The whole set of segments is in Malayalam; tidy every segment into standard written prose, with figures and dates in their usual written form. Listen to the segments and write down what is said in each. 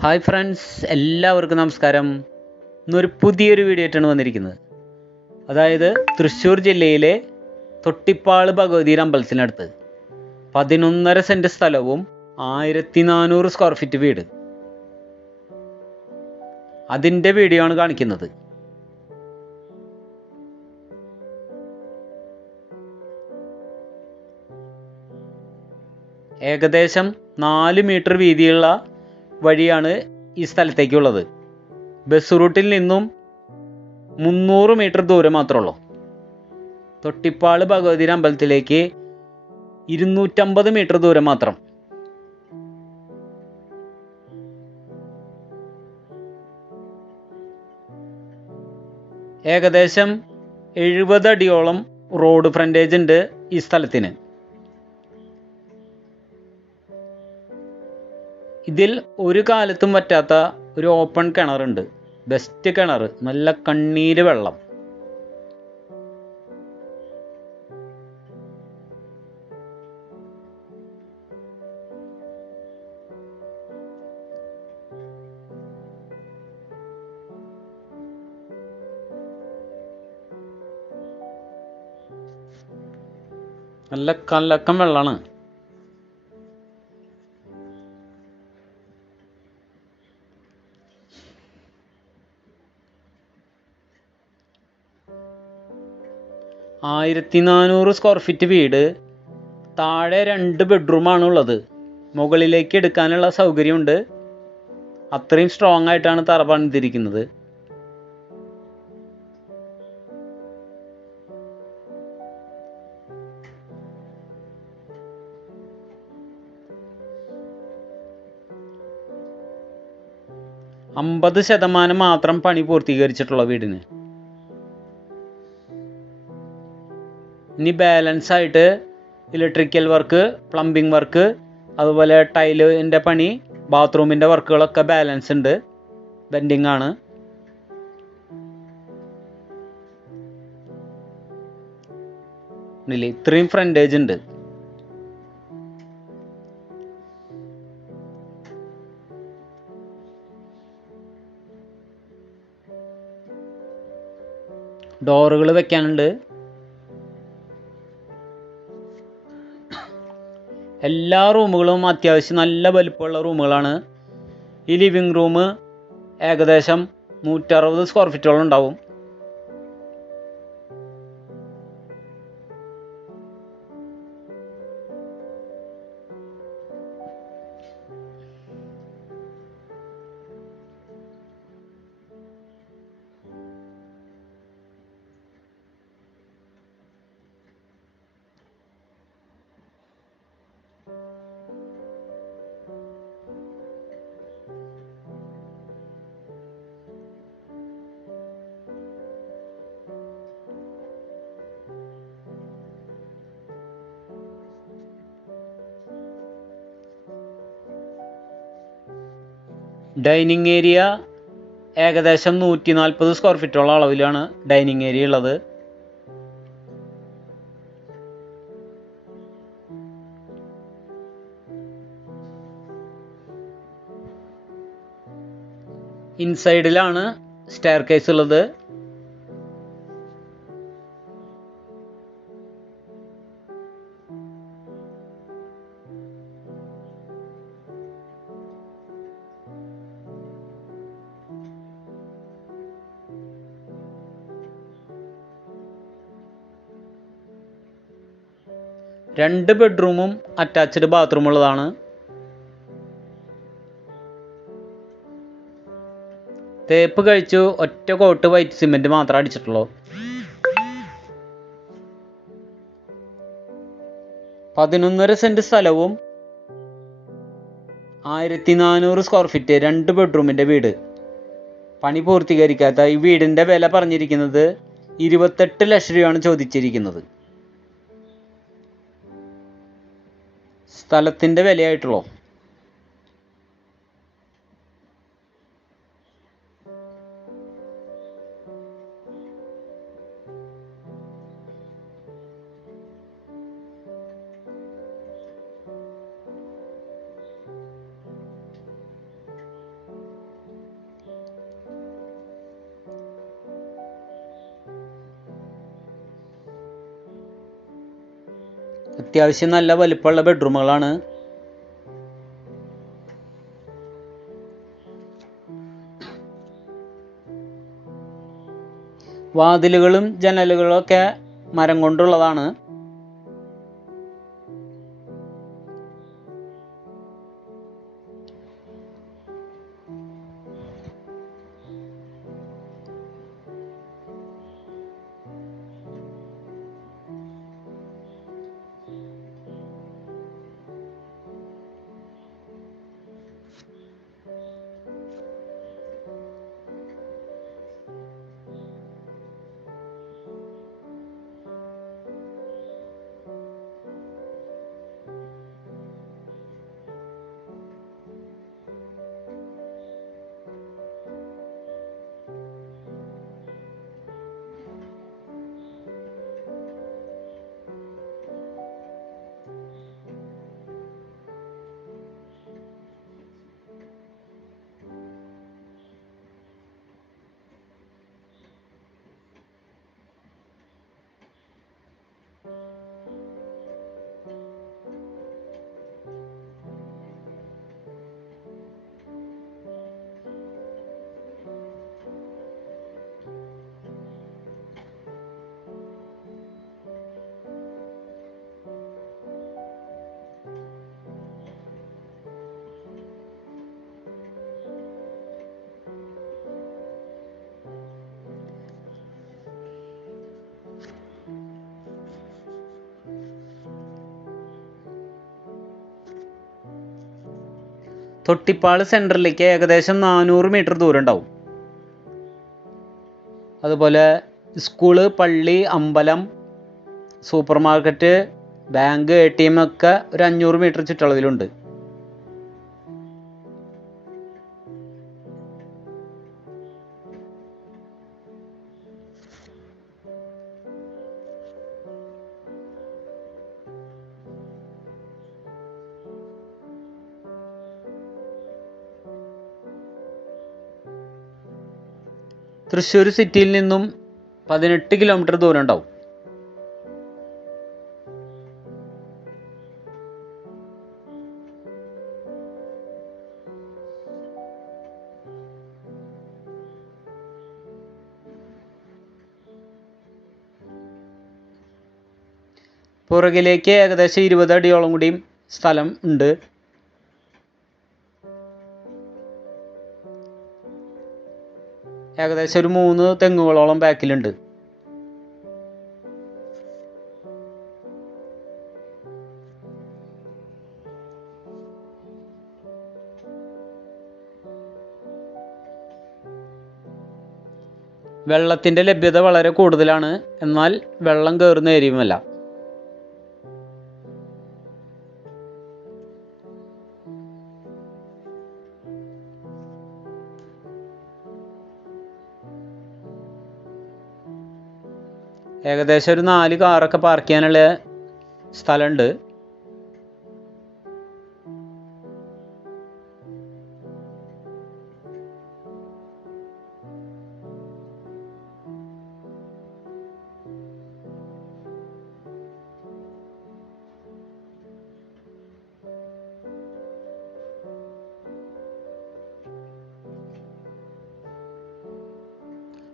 ഹായ് ഫ്രണ്ട്സ്, എല്ലാവർക്കും നമസ്കാരം. ഇന്നൊരു പുതിയൊരു വീഡിയോ ആയിട്ടാണ് വന്നിരിക്കുന്നത്. അതായത് തൃശ്ശൂർ ജില്ലയിലെ തൊട്ടിപ്പാള് ഭഗവതിയുടെ അമ്പലത്തിനടുത്ത് 11.5 സെൻറ്റ് സ്ഥലവും 1400 സ്ക്വയർ ഫീറ്റ് വീട്, അതിൻ്റെ വീഡിയോ ആണ് കാണിക്കുന്നത്. ഏകദേശം 4 മീറ്റർ വീതിയുള്ള വഴിയാണ് ഈ സ്ഥലത്തേക്കുള്ളത്. ബസ് റൂട്ടിൽ നിന്നും 300 മീറ്റർ ദൂരം മാത്രമേ ഉള്ളൂ. തൊട്ടിപ്പാള് ഭഗവതിയുടെ അമ്പലത്തിലേക്ക് 250 മീറ്റർ ദൂരം മാത്രം. ഏകദേശം 70 അടിയോളം റോഡ് ഫ്രണ്ടേജ് ഉണ്ട് ഈ സ്ഥലത്തിന്. ഇതിൽ ഒരു കാലത്തും പറ്റാത്ത ഒരു ഓപ്പൺ കിണറുണ്ട്. ബെസ്റ്റ് കിണർ, നല്ല കണ്ണീര് വെള്ളം. നല്ല കലക്കം വെള്ളമാണ്. ആയിരത്തി 400 സ്ക്വയർ ഫീറ്റ് വീട്. താഴെ 2 ബെഡ്റൂമാണ് ഉള്ളത്. മുകളിലേക്ക് എടുക്കാനുള്ള സൗകര്യമുണ്ട്. അത്രയും സ്ട്രോങ് ആയിട്ടാണ് തറ പണിതിരിക്കുന്നത്. അമ്പത് ശതമാനം മാത്രം പണി പൂർത്തീകരിച്ചിട്ടുള്ള വീടിന്. ഇനി ബാലൻസ് ആയിട്ട് ഇലക്ട്രിക്കൽ വർക്ക്, പ്ലംബിംഗ് വർക്ക്, അതുപോലെ ടൈലിൻ്റെ പണി, ബാത്റൂമിൻ്റെ വർക്കുകളൊക്കെ ബാലൻസ് ഉണ്ട്. ബെൻഡിങ് ആണ്. ഇത്രയും ഫ്രണ്ടേജ് ഉണ്ട്. ഡോറുകൾ വെക്കാനുണ്ട്. എല്ലാ റൂമുകളും അത്യാവശ്യം നല്ല വലിപ്പമുള്ള റൂമുകളാണ്. ഈ ലിവിങ് റൂം ഏകദേശം 160 സ്ക്വയർ ഫീറ്റോളം ഉണ്ടാവും. ഡൈനിങ് ഏരിയ ഏകദേശം 140 സ്ക്വയർ ഫീറ്റോളം അളവിലാണ് ഡൈനിങ് ഏരിയ ഉള്ളത്. ഇൻസൈഡിലാണ് സ്റ്റെയർ കേസ് ഉള്ളത്. രണ്ട് ബെഡ്റൂമും അറ്റാച്ച്ഡ് ബാത്റൂം ഉള്ളതാണ്. തേപ്പ് കഴിച്ചു ഒറ്റ കോട്ട് വൈറ്റ് സിമെന്റ് മാത്രം അടിച്ചിട്ടുള്ളൂ. 11.5 സെന്റ് സ്ഥലവും 1400 സ്ക്വയർ ഫീറ്റ് 2 ബെഡ്റൂമിന്റെ വീട്. പണി പൂർത്തീകരിക്കാത്ത ഈ വീടിന്റെ വില പറഞ്ഞിരിക്കുന്നത് 28 ലക്ഷം രൂപയാണ് ചോദിച്ചിരിക്കുന്നത്. സ്ഥലത്തിന്റെ വിലയായിട്ടുള്ളൂ. അത്യാവശ്യം നല്ല വലിപ്പമുള്ള ബെഡ്റൂമുകളാണ്. വാതിലുകളും ജനലുകളും ഒക്കെ മരം കൊണ്ടുള്ളതാണ്. തൊട്ടിപ്പാള് സെൻറ്ററിലേക്ക് ഏകദേശം 400 മീറ്റർ ദൂരം ഉണ്ടാവും. അതുപോലെ സ്കൂള്, പള്ളി, അമ്പലം, സൂപ്പർ മാർക്കറ്റ്, ബാങ്ക്, ATM ഒക്കെ ഒരു 500 മീറ്റർ ചുറ്റളവിലുണ്ട്. തൃശ്ശൂർ സിറ്റിയിൽ നിന്നും 18 കിലോമീറ്റർ ദൂരം ഉണ്ടാവും. പുറകിലേക്ക് ഏകദേശം 20 അടിയോളം കൂടിയും സ്ഥലം ഉണ്ട്. ഏകദേശം ഒരു 3 തെങ്ങുകളോളം ബാക്കിലുണ്ട്. വെള്ളത്തിൻ്റെ ലഭ്യത വളരെ കൂടുതലാണ്, എന്നാൽ വെള്ളം കയറുന്ന ഏരിയയുമല്ല. ഏകദേശം ഒരു 4 കാറൊക്കെ പാർക്ക് ചെയ്യാനുള്ള സ്ഥലമുണ്ട്.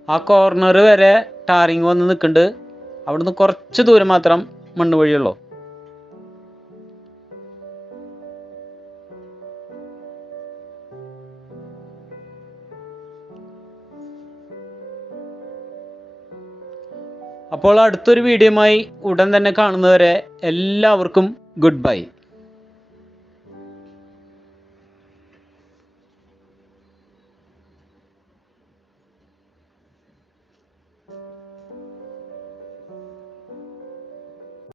ആ കോർണർ വരെ ടാറിങ് വന്ന് നിൽക്കുന്നുണ്ട്. അവിടുന്ന് കുറച്ച് ദൂരം മാത്രം മണ്ണ് വഴിയുള്ളൂ. അപ്പോൾ അടുത്തൊരു വീഡിയോയുമായി ഉടൻ തന്നെ കാണുന്നവരെ എല്ലാവർക്കും ഗുഡ് ബൈ.